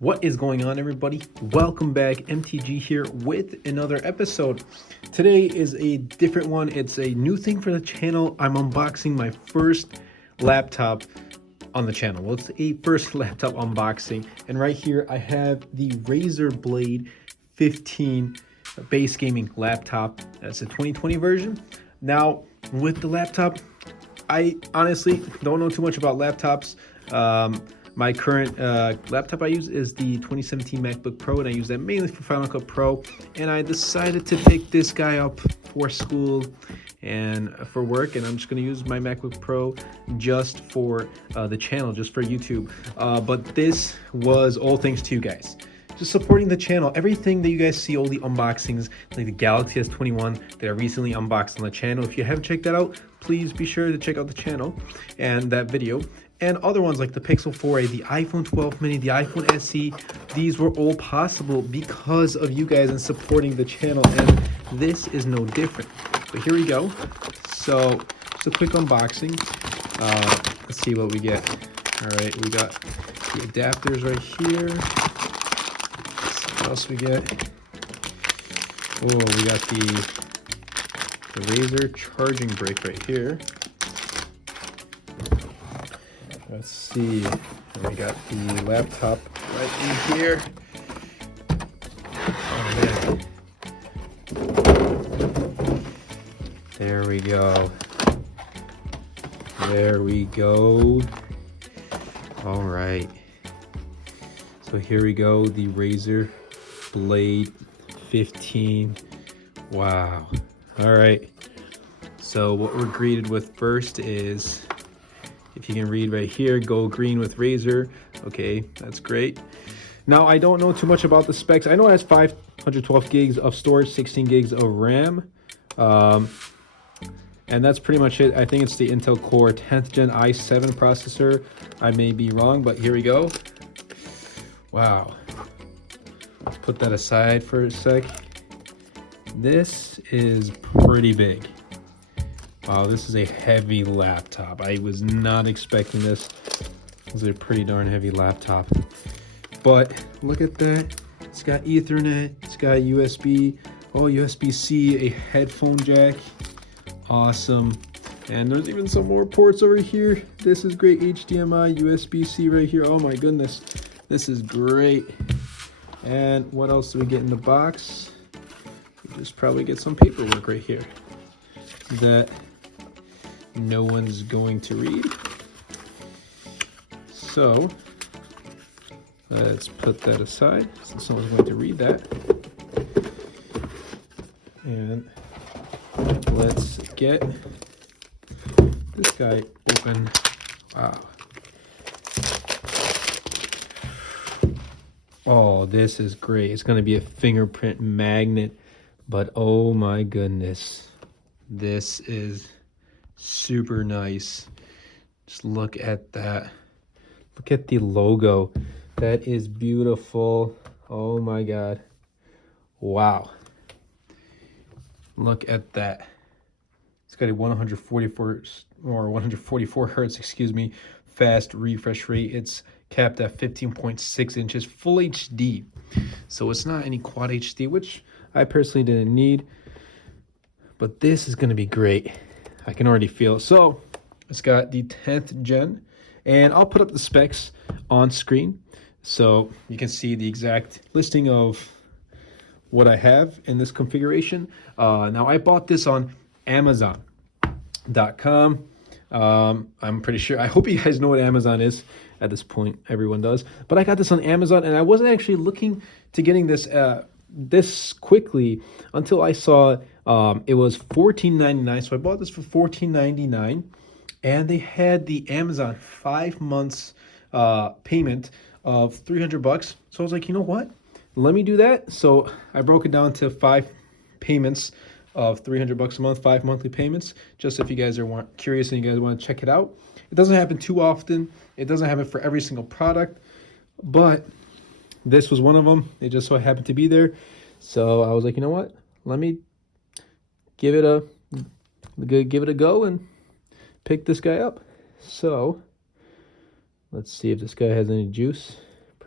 What is going on, everybody? Welcome back. MTG here with another episode. Today is a different one. It's a new thing for the channel. I'm unboxing my first laptop on the channel. Well, it's a first laptop unboxing. And right here, I have the Razer Blade 15 base gaming laptop. That's a 2020 version. Now, with the laptop, I honestly don't know too much about laptops. My current laptop I use is the 2017 MacBook Pro, and I use that mainly for Final Cut Pro. And I decided to pick this guy up for school and for work, and I'm just going to use my MacBook Pro just for the channel, just for YouTube. But this was all thanks to you guys. Just supporting the channel. Everything that you guys see, all the unboxings, like the Galaxy S21 that I recently unboxed on the channel. If you haven't checked that out, please be sure to check out the channel and that video. And other ones like the Pixel 4a, the iPhone 12 mini, the iPhone SE, these were all possible because of you guys and supporting the channel, and this is no different. But here we go. So, just a quick unboxing. Let's see what we get. All right, we got the adapters right here. What else we get? Oh, we got the Razer charging brick right here. Let's see. And we got the laptop right in here. Oh man. There we go. There we go. All right. So here we go, the Razer Blade 15. Wow. All right. So what we're greeted with first is, if you can read right here, go green with Razer. Okay, that's great. Now, I don't know too much about the specs. I know it has 512 gigs of storage, 16 gigs of RAM. And that's pretty much it. I think it's the Intel Core 10th Gen i7 processor. I may be wrong, but here we go. Wow. Let's put that aside for a sec. This is pretty big. Wow, this is a heavy laptop. I was not expecting this. This is a pretty darn heavy laptop. But look at that. It's got Ethernet. It's got USB. Oh, USB-C, a headphone jack. Awesome. And there's even some more ports over here. This is great. HDMI, USB-C right here. Oh my goodness. This is great. And what else do we get in the box? We just probably get some paperwork right here that no one's going to read. So let's put that aside since someone's going to read that. And let's get this guy open. Wow. Oh, this is great. It's going to be a fingerprint magnet, but oh my goodness. This is super nice. Just look at that. Look at the logo. That is beautiful. Oh my God. Wow. Look at that. It's got a 144 hertz, excuse me, fast refresh rate. It's capped at 15.6 inches, full HD. So it's not any quad HD, which I personally didn't need. But this is going to be great. I can already feel it. So it's got the 10th gen, and I'll put up the specs on screen so you can see the exact listing of what I have in this configuration. Now, I bought this on Amazon.com. I'm pretty sure, I hope you guys know what Amazon is at this point. Everyone does. But I got this on Amazon, and I wasn't actually looking to getting this this quickly until I saw it was $14.99. So I bought this for $14.99, and they had the Amazon 5 months payment of $300. So I was like, you know what? Let me do that. So I broke it down to 5 payments of $300 a month, 5 monthly payments. Just if you guys are curious and you guys want to check it out. It doesn't happen too often. It doesn't happen for every single product, but this was one of them. It just so happened to be there. So I was like, you know what? Let me give it a go and pick this guy up. So let's see if this guy has any juice.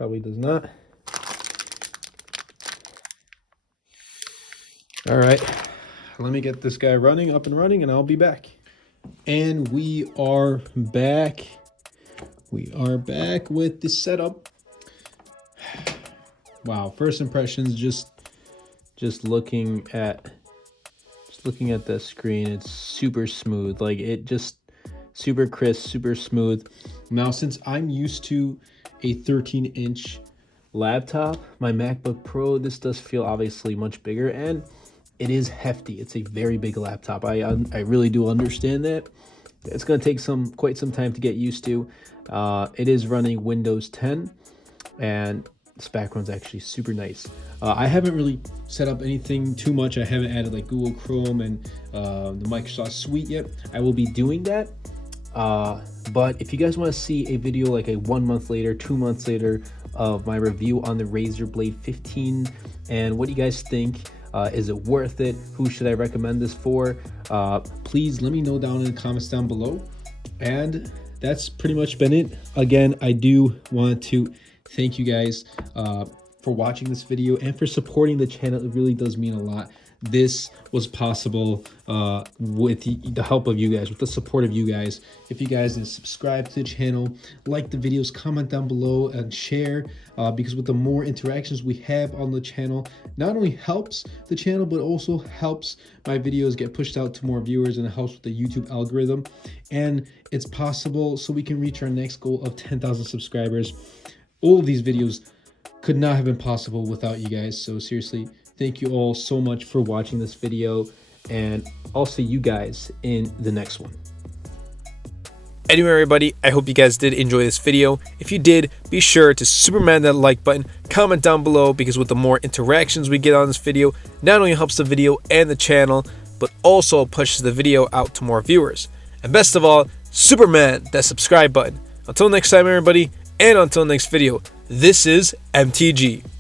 Probably does not. All right, let me get this guy up and running, and I'll be back. And we are back. We are back with the setup. Wow, first impressions, just looking at the screen, it's super smooth. Like, it just super crisp, super smooth. Now, since I'm used to a 13-inch laptop, my MacBook Pro, this does feel obviously much bigger, and it is hefty. It's a very big laptop. I really do understand that. It's going to take quite some time to get used to. It is running Windows 10, and this background's actually super nice. I haven't really set up anything too much. I haven't added like Google Chrome and the Microsoft Suite yet. I will be doing that. But if you guys want to see a video like a 1 month later, 2 months later of my review on the Razer Blade 15, and what do you guys think? Is it worth it? Who should I recommend this for? Please let me know down in the comments down below. And that's pretty much been it. Again, I do want to thank you guys for watching this video and for supporting the channel. It really does mean a lot. This was possible with the help of you guys, with the support of you guys. If you guys didn't subscribe to the channel, like the videos, comment down below, and share, because with the more interactions we have on the channel, not only helps the channel, but also helps my videos get pushed out to more viewers, and it helps with the YouTube algorithm. And it's possible so we can reach our next goal of 10,000 subscribers. All of these videos could not have been possible without you guys. So seriously, thank you all so much for watching this video, and I'll see you guys in the next one. Anyway, everybody, I hope you guys did enjoy this video. If you did, be sure to Superman that like button, comment down below, because with the more interactions we get on this video, not only helps the video and the channel, but also pushes the video out to more viewers. And best of all, Superman that subscribe button. Until next time, everybody, and until next video, this is MTG.